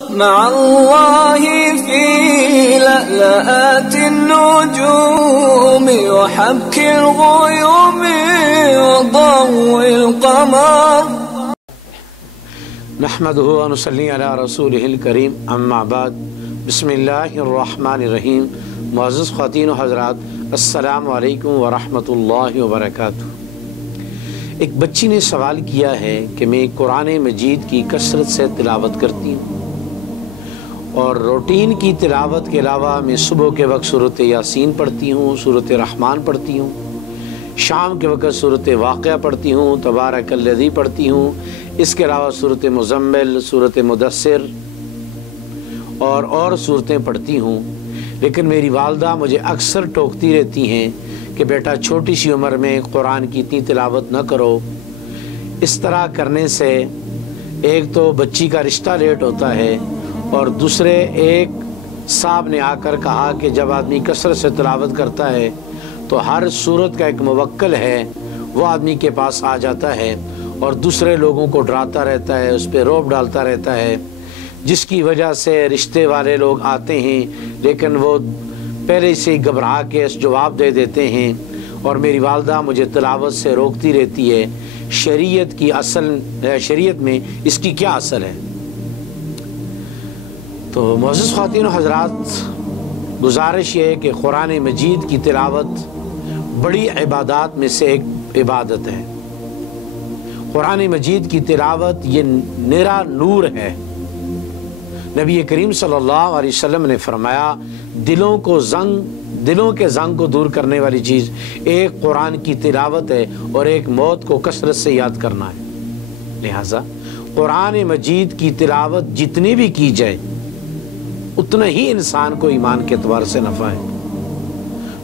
مع الله في لألآت النجوم وحبك الغيوم وضوء القمر نحمده ونصلي على رسوله الكريم اما بعد بسم اللہ الرحمن الرحیم۔ معزز خواتین و حضرات، السلام علیکم ورحمۃ اللہ وبرکاتہ۔ ایک بچی نے سوال کیا ہے کہ میں قرآن مجید کی کثرت سے تلاوت کرتی ہوں اور روٹین کی تلاوت کے علاوہ میں صبح کے وقت سورۃ یاسین پڑھتی ہوں، سورۃ رحمان پڑھتی ہوں، شام کے وقت سورۃ واقعہ پڑھتی ہوں، تبارک الذی پڑھتی ہوں، اس کے علاوہ سورۃ مزمل، سورۃ مدثر اور صورتیں پڑھتی ہوں۔ لیکن میری والدہ مجھے اکثر ٹوکتی رہتی ہیں کہ بیٹا چھوٹی سی عمر میں قرآن کی اتنی تلاوت نہ کرو، اس طرح کرنے سے ایک تو بچی کا رشتہ لیٹ ہوتا ہے اور دوسرے ایک صاحب نے آ کر کہا کہ جب آدمی کثرت سے تلاوت کرتا ہے تو ہر صورت کا ایک موکل ہے، وہ آدمی کے پاس آ جاتا ہے اور دوسرے لوگوں کو ڈراتا رہتا ہے، اس پہ رعب ڈالتا رہتا ہے، جس کی وجہ سے رشتے والے لوگ آتے ہیں لیکن وہ پہلے سے ہی گھبرا کے جواب دے دیتے ہیں اور میری والدہ مجھے تلاوت سے روکتی رہتی ہے۔ شریعت میں اس کی کیا اصل ہے؟ تو معزز خواتین و حضرات، گزارش یہ ہے کہ قرآن مجید کی تلاوت بڑی عبادات میں سے ایک عبادت ہے۔ قرآن مجید کی تلاوت یہ نرا نور ہے۔ نبی کریم صلی اللہ علیہ وسلم نے فرمایا دلوں کے زنگ کو دور کرنے والی چیز ایک قرآن کی تلاوت ہے اور ایک موت کو کثرت سے یاد کرنا ہے۔ لہٰذا قرآن مجید کی تلاوت جتنی بھی کی جائے اتنا ہی انسان کو ایمان کے اعتبار سے نفع ہے۔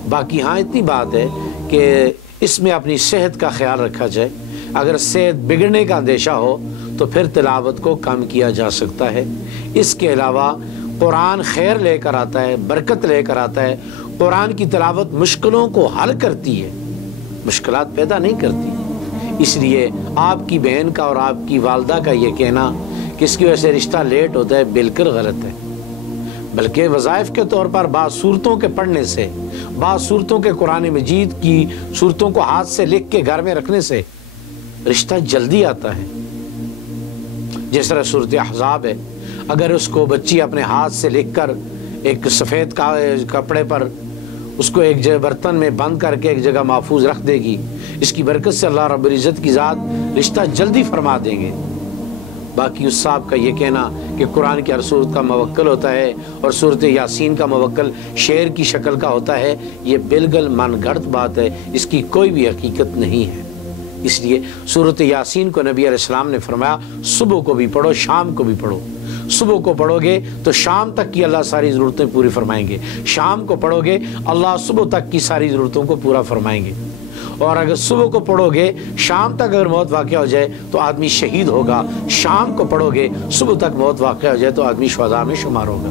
باقی ہاں اتنی بات ہے کہ اس میں اپنی صحت کا خیال رکھا جائے، اگر صحت بگڑنے کا اندیشہ ہو تو پھر تلاوت کو کم کیا جا سکتا ہے۔ اس کے علاوہ قرآن خیر لے کر آتا ہے، برکت لے کر آتا ہے۔ قرآن کی تلاوت مشکلوں کو حل کرتی ہے، مشکلات پیدا نہیں کرتی۔ اس لیے آپ کی بہن کا اور آپ کی والدہ کا یہ کہنا کہ اس کی وجہ سے رشتہ لیٹ ہوتا ہے بالکل غلط ہے، بلکہ وظائف کے طور پر بعض صورتوں کے پڑھنے سے، بعض صورتوں کے قرآن مجید کی صورتوں کو ہاتھ سے لکھ کے گھر میں رکھنے سے رشتہ جلدی آتا ہے۔ جس طرح سورۃ احزاب ہے، اگر اس کو بچی اپنے ہاتھ سے لکھ کر ایک سفید کپڑے پر اس کو ایک جگہ برتن میں بند کر کے ایک جگہ محفوظ رکھ دے گی، اس کی برکت سے اللہ رب العزت کی ذات رشتہ جلدی فرما دیں گے۔ باقی اس صاحب کا یہ کہنا کہ قرآن کی ہر صورت کا موکل ہوتا ہے اور سورۃ یاسین کا موکل شعر کی شکل کا ہوتا ہے، یہ بالکل من گھڑت بات ہے، اس کی کوئی بھی حقیقت نہیں ہے۔ اس لیے سورۃ یاسین کو نبی علیہ السلام نے فرمایا صبح کو بھی پڑھو، شام کو بھی پڑھو۔ صبح کو پڑھو گے تو شام تک کی اللہ ساری ضرورتیں پوری فرمائیں گے، شام کو پڑھو گے اللہ صبح تک کی ساری ضرورتوں کو پورا فرمائیں گے۔ اور اگر صبح کو پڑھو گے شام تک اگر موت واقع ہو جائے تو آدمی شہید ہوگا، شام کو پڑھو گے صبح تک موت واقع ہو جائے تو آدمی شہداء میں شمار ہوگا۔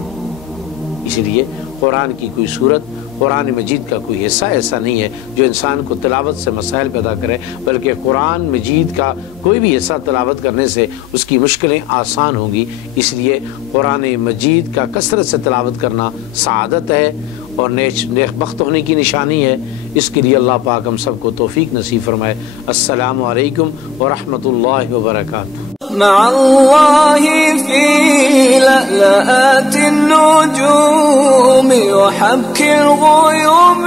اس لیے قرآن کی کوئی صورت، قرآن مجید کا کوئی حصہ ایسا نہیں ہے جو انسان کو تلاوت سے مسائل پیدا کرے، بلکہ قرآن مجید کا کوئی بھی حصہ تلاوت کرنے سے اس کی مشکلیں آسان ہوں گی۔ اس لیے قرآن مجید کا کثرت سے تلاوت کرنا سعادت ہے اور نیک بخت ہونے کی نشانی ہے۔ اس کے لیے اللہ پاک ہم سب کو توفیق نصیب فرمائے۔ السلام علیکم ورحمۃ اللہ وبرکاتہ۔ مع الله في لألآت النجوم وحبك الغيوم